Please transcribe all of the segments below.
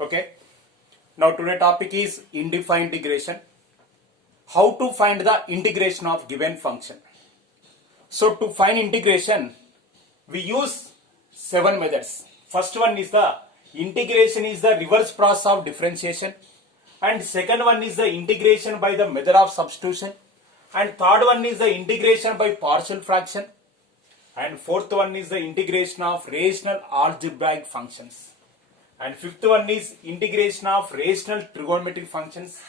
Okay. Now today topic is indefined integration. How to find the integration of given function. So to find integration, we use 7 methods. First one is the integration is the reverse process of differentiation, and second one is the integration by the method of substitution, and third one is the integration by partial fraction, and fourth one is the integration of rational algebraic functions, and fifth one is integration of rational trigonometric functions,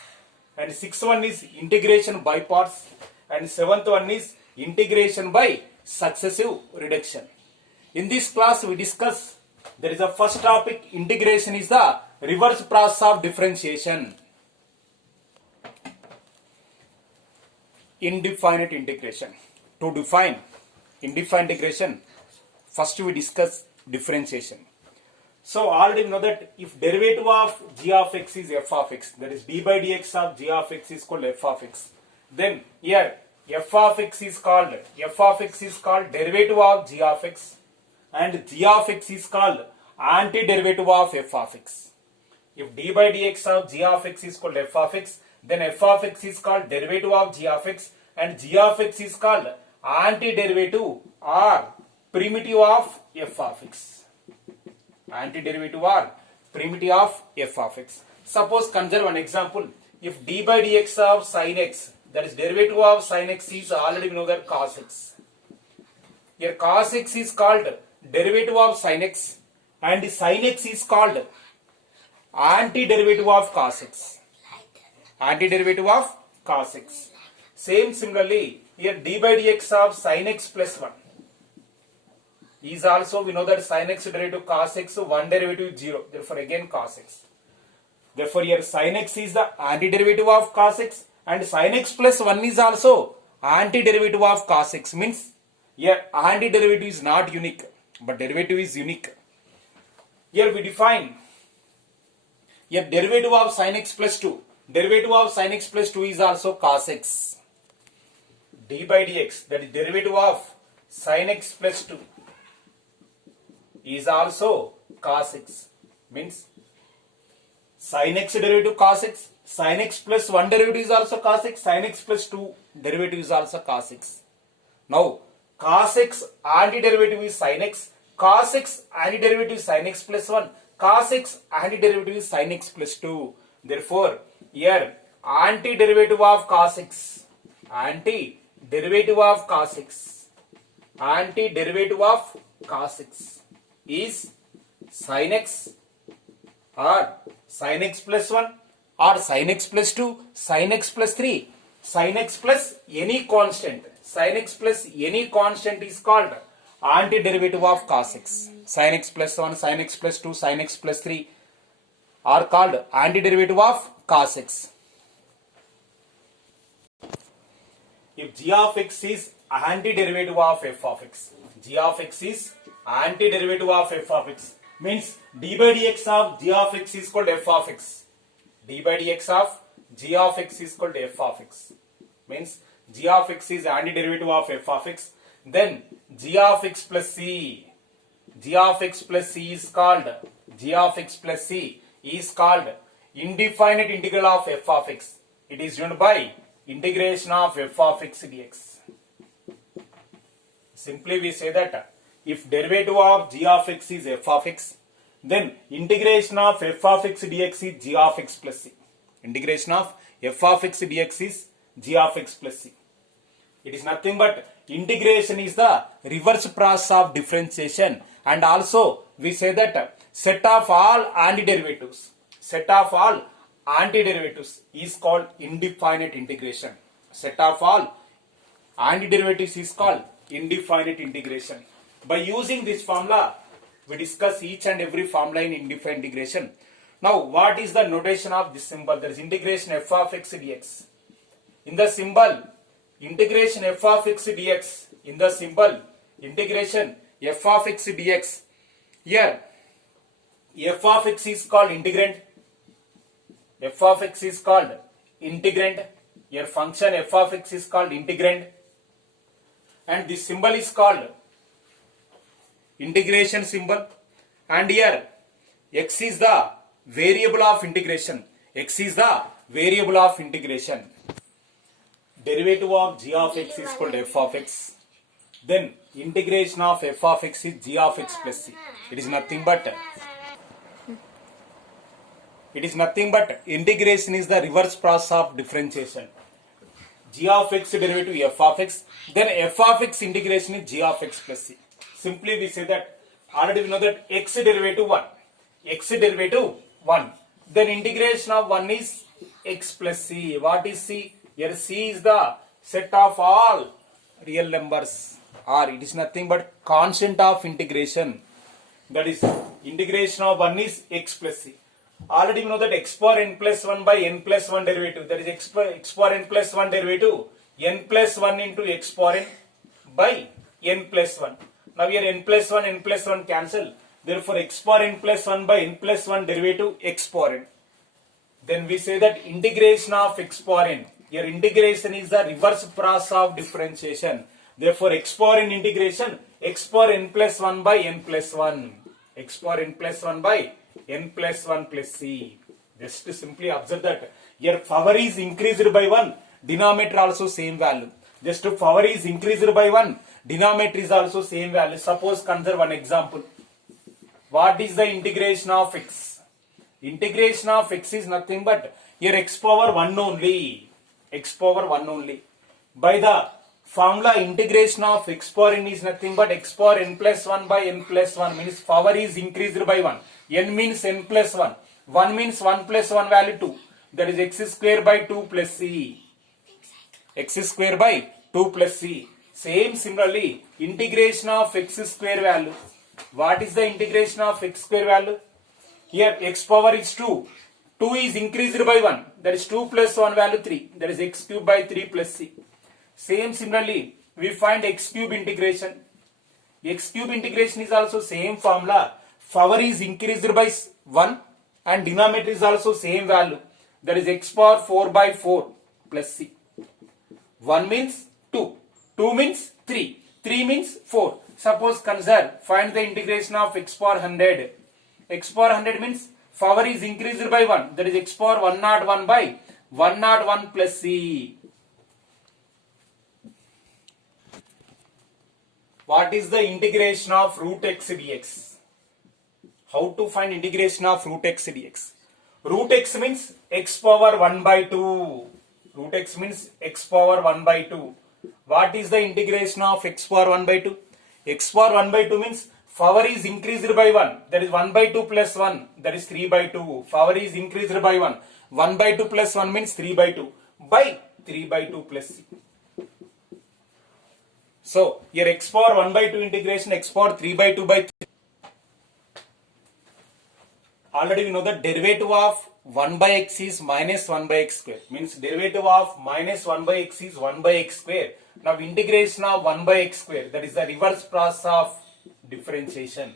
and sixth one is integration by parts, and seventh one is integration by successive reduction. In this class we discuss, there is a first topic, integration is the reverse process of differentiation. Indefinite integration. To define indefinite integration, first we discuss differentiation. So already we know that if derivative of g of x is f of x, that is d by dx of g of x is called f of x, then here f of x is called derivative of g of x, and g of x is called antiderivative of f of x. If d by dx of g of x is called f of x, then f of x is called derivative of g of x, and g of x is called antiderivative or primitive of f of x. Antiderivative or primitive of f of x. Suppose consider one example. If d by dx of sin x, that is derivative of sin x is already we know that cos x. Here cos x is called derivative of sin x, and sin x is called antiderivative of cos x. Antiderivative of cos x. Same similarly, here d by dx of sin x plus 1 is also, we know that sin x derivative cos x, one derivative is 0, therefore again cos x. Therefore here sin x is the antiderivative of cos x, and sin x plus 1 is also antiderivative of cos x, means here antiderivative is not unique, but derivative is unique. Here we define, here derivative of sin x plus 2, derivative of sin x plus 2 is also cos x. D by dx, that is derivative of sin x plus 2 is also cos x, means sin x derivative cos x, sin x plus 1 derivative is also cos x, sin x plus 2 derivative is also cos x. Now cos x antiderivative is sin x, cos x antiderivative is sin x plus 1, cos x antiderivative is sin x plus 2. Therefore here antiderivative of cos x, antiderivative of cos x, antiderivative of cos x is sin x or sin x plus 1 or sin x plus 2, sin x plus 3, sin x plus any constant. Sin x plus any constant is called antiderivative of cos x. Sin x plus 1, sin x plus 2, sin x plus 3 are called antiderivative of cos x. If g of x is antiderivative of f of x, g of x is antiderivative of f of x, means d by dx of g of x is called f of x. D by dx of g of x is called f of x, means g of x is antiderivative of f of x. Then g of x plus c, g of x plus c is called, g of x plus c is called indefinite integral of f of x. It is done by integration of f of x dx. Simply we say that if derivative of g of x is f of x, then integration of f of x dx is g of x plus c. Integration of f of x dx is g of x plus c. It is nothing but integration is the reverse process of differentiation, and also we say that set of all antiderivatives, set of all antiderivatives is called indefinite integration. Set of all antiderivatives is called indefinite integration. By using this formula, we discuss each and every formula in indefinite integration. Now, what is the notation of this symbol? There is integration f of x dx. In the symbol, integration f of x dx. In the symbol, integration f of x dx. Here, f of x is called integrand. F of x is called integrand. Your function f of x is called integrand. And this symbol is called integration symbol, and here x is the variable of integration. X is the variable of integration. Derivative of g of x is called f of x. Then integration of f of x is g of x plus c. It is nothing but integration is the reverse process of differentiation. G of x derivative f of x, then f of x integration is g of x plus c. Simply we say that, already we know that x derivative 1, then integration of 1 is x plus c. What is c? Here c is the set of all real numbers, or it is nothing but constant of integration. That is, integration of 1 is x plus c. Already we know that x power n plus 1 by n plus 1 derivative, that is x power n plus 1 derivative, n plus 1 into x power n by n plus 1. Now here n plus 1 cancel. Therefore x power n plus 1 by n plus 1 derivative x power n. Then we say that integration of x power n. Here integration is the reverse process of differentiation. Therefore x power n integration, x power n plus 1 by n plus 1. X power n plus 1 by n plus 1 plus c. Just to simply observe that here power is increased by 1, denominator also same value. Just to power is increased by 1, denominator is also same value. Suppose consider one example. What is the integration of x? Integration of x is nothing but here x power 1 only. X power 1 only. By the formula, integration of x power n is nothing but x power n plus 1 by n plus 1, means power is increased by 1. N means n plus 1. 1 means 1 plus 1 value 2. That is x square by 2 plus c. X square by 2 plus c. Same similarly, integration of x square value. What is the integration of x square value? Here x power is 2. 2 is increased by 1. That is 2 plus 1 value 3. That is x cube by 3 plus c. Same similarly, we find x cube integration. X cube integration is also same formula. Power is increased by 1 and denominator is also same value. That is x power 4 by 4 plus c. 1 means 2. 2 means 3. 3 means 4. Suppose consider, find the integration of x power 100. X power 100 means power is increased by 1. That is x power 101 by 101 plus c. What is the integration of root x dx? How to find integration of root x dx? Root x means x power 1 by 2. Root x means x power 1 by 2. What is the integration of x power 1 by 2? X power 1 by 2 means power is increased by 1. That is 1 by 2 plus 1. That is 3 by 2. Power is increased by 1. 1 by 2 plus 1 means 3 by 2. By 3 by 2 plus c. So here x power 1 by 2 integration, x power 3 by 2 by 3. Already we know that derivative of 1 by x is minus 1 by x square. Means derivative of minus 1 by x is 1 by x square. Now integration of 1 by x square, that is the reverse process of differentiation.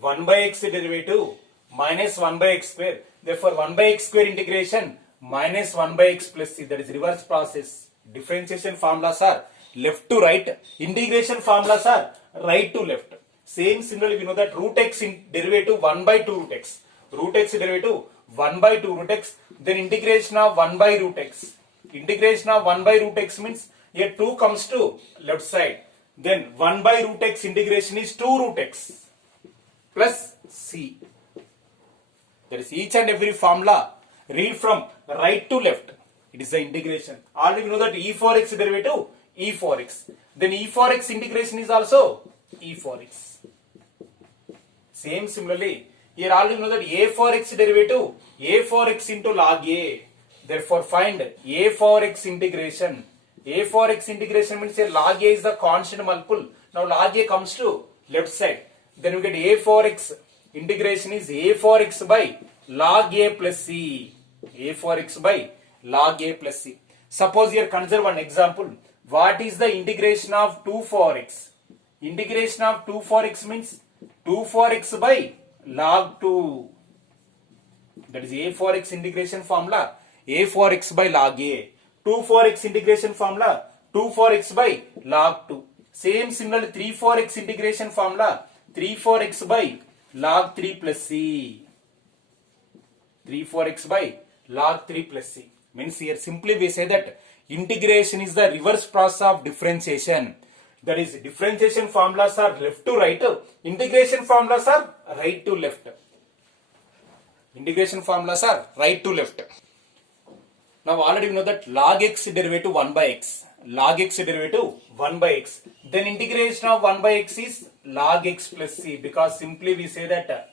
1 by x derivative minus 1 by x square. Therefore 1 by x square integration minus 1 by x plus c, that is reverse process. Differentiation formulas are left to right. Integration formulas are right to left. Same similarly we know that root x in derivative 1 by 2 root x. Root x derivative 1 by 2 root x, then integration of 1 by root x. Integration of 1 by root x means here 2 comes to left side. Then 1 by root x integration is 2 root x plus c. That is each and every formula read from right to left. It is the integration. Already we know that e4x derivative e4x. Then e4x integration is also e4x. Same similarly, here already know that a4x derivative a4x into log a. Therefore find a4x integration. a4x integration means here log a is the constant multiple. Now log a comes to left side. Then we get a4x integration is a4x by log a plus c. a4x by log a plus c. Suppose here consider one example. What is the integration of 2 4x? Integration of 2 4x means 2 4x by log 2. That is a4x integration formula. a4x by log a. 2 4x integration formula. 2 4x by log 2. Same similarly 3 4x integration formula. 3 4x by log 3 plus c. 3 4x by log 3 plus c. Means here simply we say that integration is the reverse process of differentiation. That is, differentiation formulas are left to right, integration formulas are right to left. Integration formulas are right to left. Now already we know that log x derivative 1 by x. Log x derivative 1 by x. Then integration of 1 by x is log x plus c, because simply we say that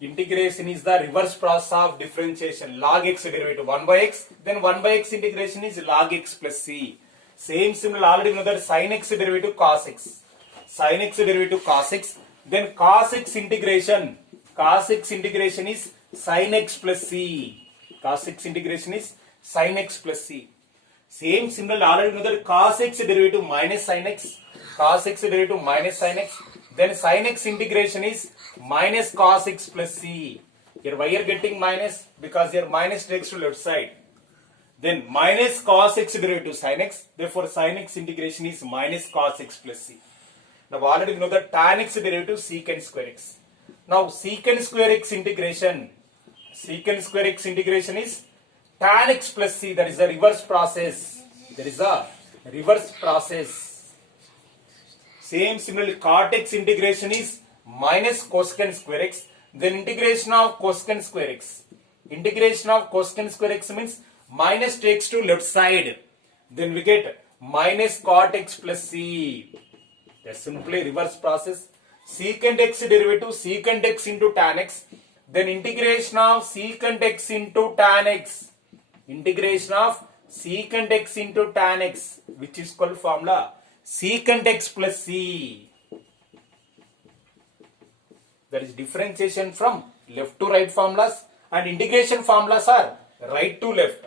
integration is the reverse process of differentiation. Log x derivative 1 by x, then 1 by x integration is log x plus c. Same similar, already know that sin x derivative cos x. Sin x derivative cos x, then cos x integration. Cos x integration is sin x plus c. Cos x integration is sin x plus c. Same similar, already know that cos x derivative minus sin x. Cos x derivative minus sin x. Then sin x integration is minus cos x plus c. Here why you are getting minus? Because here minus takes to left side. Then minus cos x derivative sin x. Therefore sin x integration is minus cos x plus c. Now already we know that tan x derivative secant square x. Now secant square x integration. Secant square x integration is tan x plus c. That is the reverse process. There is a reverse process. Same similarly, cot x integration is minus cosecant square x. Then integration of cosecant square x. Integration of cosecant square x means minus takes to left side. Then we get minus cot x plus c. That's simply reverse process. Secant x derivative secant x into tan x. Then integration of secant x into tan x. Integration of secant x into tan x, which is called formula secant x plus c. That is differentiation from left to right formulas, and integration formulas are right to left.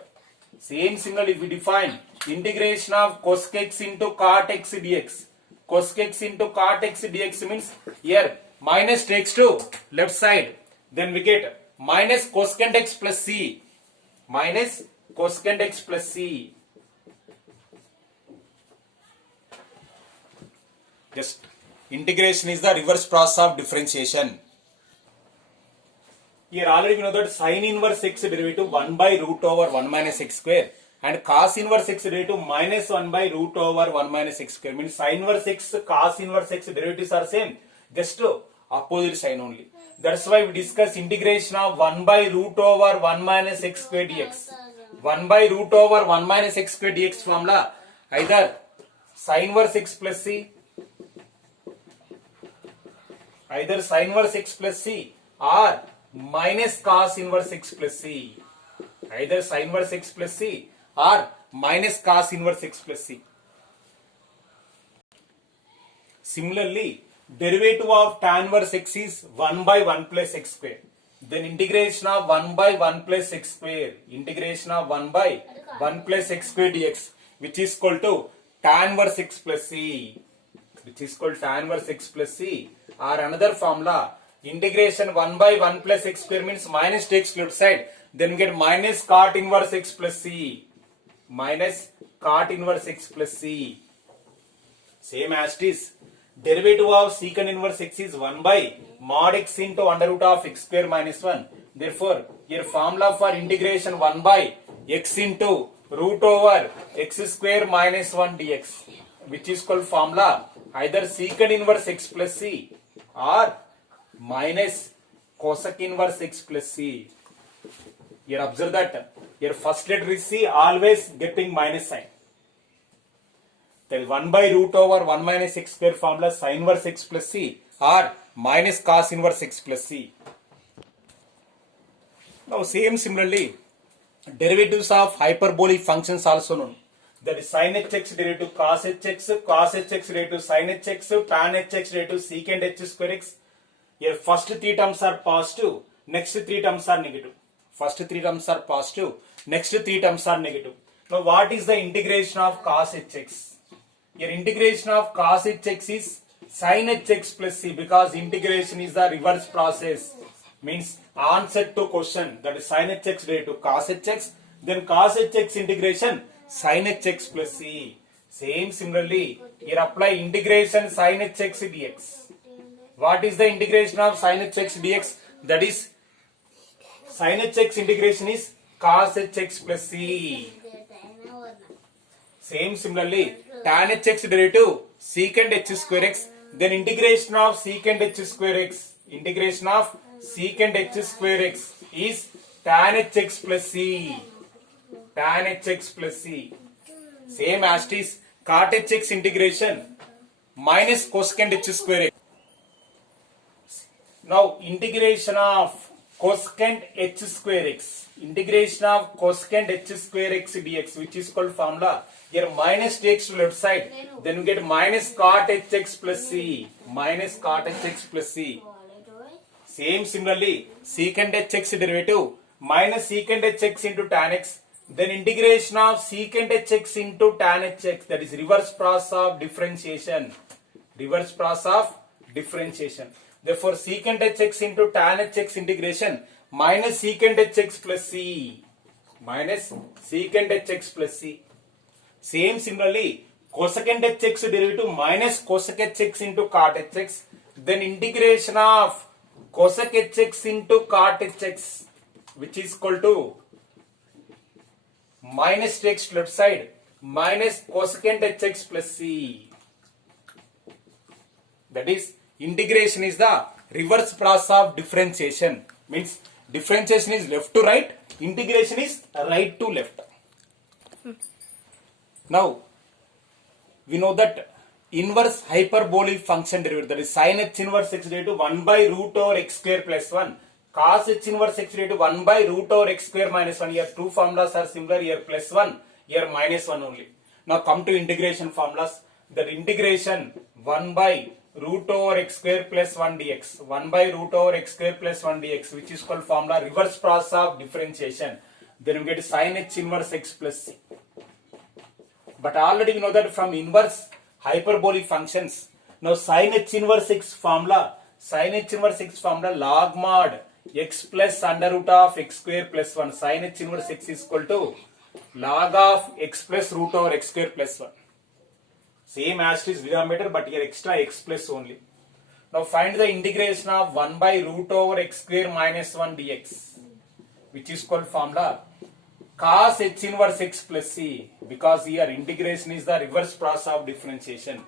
Same similarly we define integration of cosec x into cot x dx. Cosec x into cot x dx means here minus takes to left side. Then we get minus cosecant x plus c. Minus cosecant x plus c. Just integration is the reverse process of differentiation. Here already we know that sin inverse x derivative 1 by root over 1 minus x square and cos inverse x derivative minus 1 by root over 1 minus x square. Means sin inverse x, cos inverse x derivatives are same, just opposite sign only. That's why we discuss integration of 1 by root over 1 minus x square dx. 1 by root over 1 minus x square dx formula either sin inverse x plus c, either sin inverse x plus c or minus cos inverse x plus c. Either sin inverse x plus c or minus cos inverse x plus c. Similarly, derivative of tan inverse x is 1 by 1 plus x square. Then integration of 1 by 1 plus x square. Integration of 1 by 1 plus x square dx, which is equal to tan inverse x plus c. Which is called tan inverse x plus c, or another formula integration 1 by 1 plus x square means minus takes left side. Then we get minus cot inverse x plus c. Minus cot inverse x plus c. Same as it is. Derivative of secant inverse x is 1 by mod x into under root of x square minus 1. Therefore, your formula for integration 1 by x into root over x square minus 1 dx, which is called formula either secant inverse x plus c or minus cosec inverse x plus c. Here observe that your first letter is c, always getting minus sign. That is 1 by root over 1 minus x square formula sin inverse x plus c or minus cos inverse x plus c. Now same similarly, derivatives of hyperbolic functions also known. That is sin hx derivative cos hx, cos hx derivative sin hx, tan hx derivative secant h square x. Here first three terms are positive, next three terms are negative. First three terms are positive, next three terms are negative. Now what is the integration of cos hx? Here integration of cos hx is sin hx plus c, because integration is the reverse process. Means answer to question, that is sin hx derivative cos hx, then cos hx integration sin hx plus c. Same similarly, here apply integration sin hx dx. What is the integration of sin hx dx? That is sin hx integration is cos hx plus c. Same similarly, tan hx derivative secant h square x, then integration of secant h square x, integration of secant h square x is tan hx plus c, tan hx plus c. Same as it is cot hx integration minus cosecant h square x. Now integration of cosecant h square x, integration of cosecant h square x dx, which is called formula. Here minus takes to left side, then we get minus cot hx plus c, minus cot hx plus c. Same similarly, secant hx derivative minus secant hx into tan x, then integration of secant hx into tan hx, that is reverse process of differentiation, reverse process of differentiation. Therefore, secant hx into tan hx integration minus secant hx plus c, minus secant hx plus c. Same similarly, cosecant hx derivative minus cosec hx into cot hx, then integration of cosec hx into cot hx, which is equal to minus takes to left side, minus cosecant hx plus c. That is, integration is the reverse process of differentiation. Means differentiation is left to right, integration is right to left. Now, we know that inverse hyperbolic function derivative, that is sin h inverse x derivative 1 by root over x square plus 1, cos h inverse x derivative 1 by root over x square minus 1. Here two formulas are similar, here plus 1, here minus 1 only. Now come to integration formulas. That integration 1 by root over x square plus 1 dx, 1 by root over x square plus 1 dx, which is called formula reverse process of differentiation. Then we get sin h inverse x plus c. But already we know that from inverse hyperbolic functions. Now sin h inverse x formula, sin h inverse x formula log mod x plus under root of x square plus 1. Sin h inverse x is equal to log of x plus root over x square plus 1. Same as it is denominator, but here extra x plus only. Now find the integration of 1 by root over x square minus 1 dx, which is called formula cos h inverse x plus c, because here integration is the reverse process of differentiation.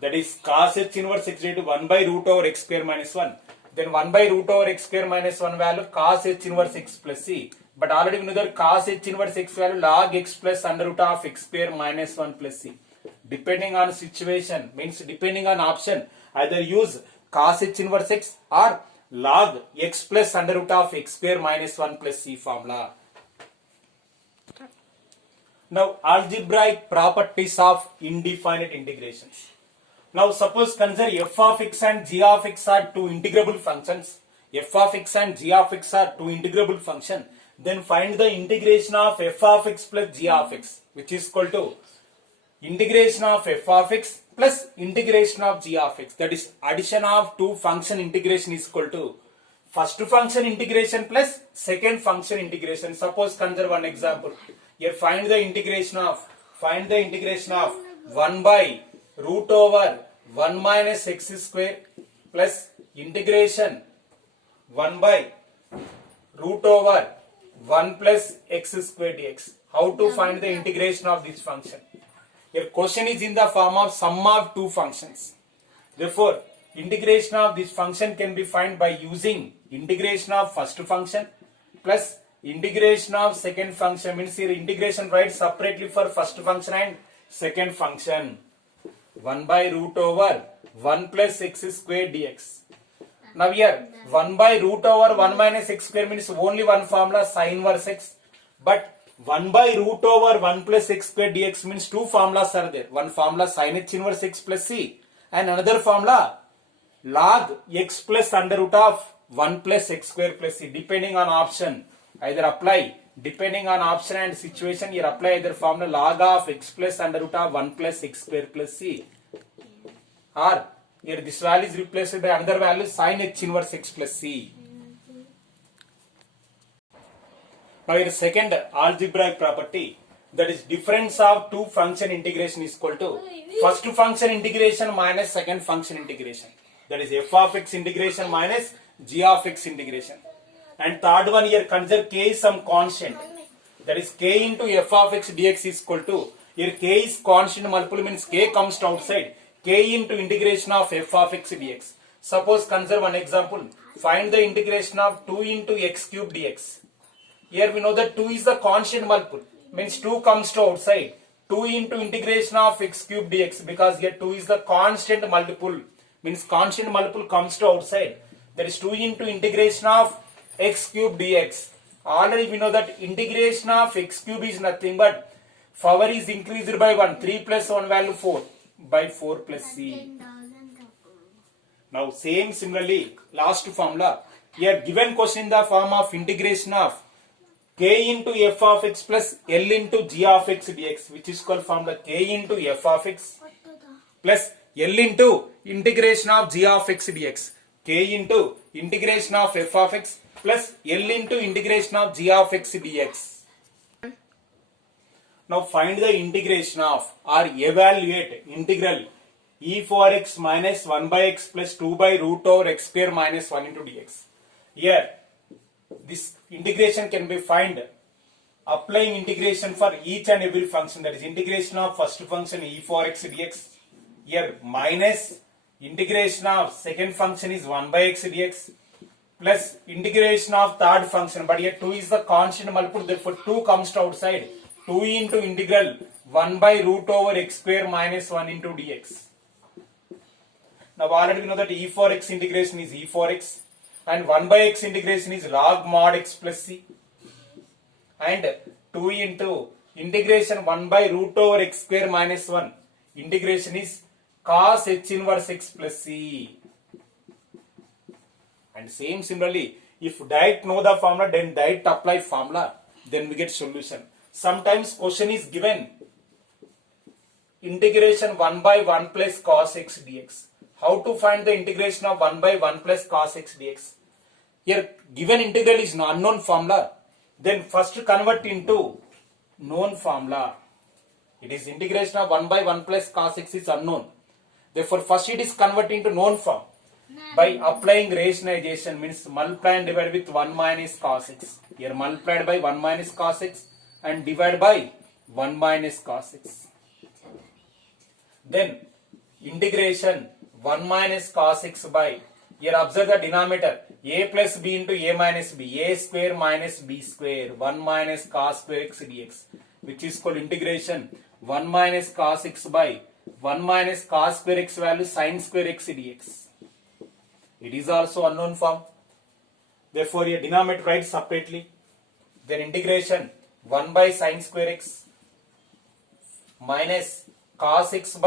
That is cos h inverse x derivative 1 by root over x square minus 1. Then 1 by root over x square minus 1 value cos h inverse x plus c. But already we know that cos h inverse x value log x plus under root of x square minus 1 plus c. Depending on situation, means depending on option, either use cos h inverse x or log x plus under root of x square minus 1 plus c formula. Now algebraic properties of indefinite integrations. Now suppose consider f of x and g of x are two integrable functions. F of x and g of x are two integrable function. Then find the integration of f of x plus g of x, which is equal to integration of f of x plus integration of g of x. That is addition of two function integration is equal to first function integration plus second function integration. Suppose consider one example. Here find the integration of 1 by root over 1 minus x square plus integration 1 by root over 1 plus x square dx. How to find the integration of this function? Your question is in the form of sum of two functions. Therefore, integration of this function can be found by using integration of first function plus integration of second function. Means here integration right separately for first function and second function. 1 by root over 1 plus x square dx. Now here 1 by root over 1 minus x square means only one formula sin inverse x. But 1 by root over 1 plus x square dx means two formulas are there. One formula sin h inverse x plus c and another formula log x plus under root of 1 plus x square plus c. Depending on option, either apply, depending on option and situation, here apply either formula log of x plus under root of 1 plus x square plus c, or here this value is replaced by another value sin h inverse x plus c. Now here second algebraic property, that is difference of two function integration is equal to first function integration minus second function integration. That is f of x integration minus g of x integration. And third one here, consider k is some constant. That is k into f of x dx is equal to, here k is constant multiple means k comes to outside, k into integration of f of x dx. Suppose consider one example, find the integration of 2 into x cube dx. Here we know that 2 is the constant multiple, means 2 comes to outside, 2 into integration of x cube dx, because here 2 is the constant multiple, means constant multiple comes to outside, that is 2 into integration of x cube dx. Already we know that integration of x cube is nothing but power is increased by 1, 3 plus 1 value 4 by 4 plus c. Now same similarly last formula, here given question in the form of integration of k into f of x plus l into g of x dx, which is called formula k into f of x plus l into integration of g of x dx, k into integration of f of x plus l into integration of g of x dx. Now find the integration of or evaluate integral e for x minus 1 by x plus 2 by root over x square minus 1 into dx. Here this integration can be find applying integration for each and every function, that is integration of first function e for x dx. Here minus integration of second function is 1 by x dx plus integration of third function, but here 2 is the constant multiple, therefore 2 comes to outside, 2 into integral 1 by root over x square minus 1 into dx. Now already we know that e for x integration is e for x and 1 by x integration is log mod x plus c, and 2 into integration 1 by root over x square minus 1 integration is cos h inverse x plus c. And same similarly, if direct know the formula, then direct apply formula, then we get solution. Sometimes question is given integration 1 by 1 plus cos x dx. How to find the integration of 1 by 1 plus cos x dx? Here given integral is unknown formula, then first convert into known formula. It is integration of 1 by 1 plus cos x is unknown. Therefore first it is converted into known form by applying rationalization, means multiply and divide with 1 minus cos x. Here multiplied by 1 minus cos x and divide by 1 minus cos x. Then integration 1 minus cos x by, here observe the denominator, a plus b into a minus b, a square minus b square, 1 minus cos square x dx, which is called integration 1 minus cos x by 1 minus cos square x value sin square x dx. It is also unknown form. Therefore, a denominator write separately. Then integration 1 by sin square x minus cos x by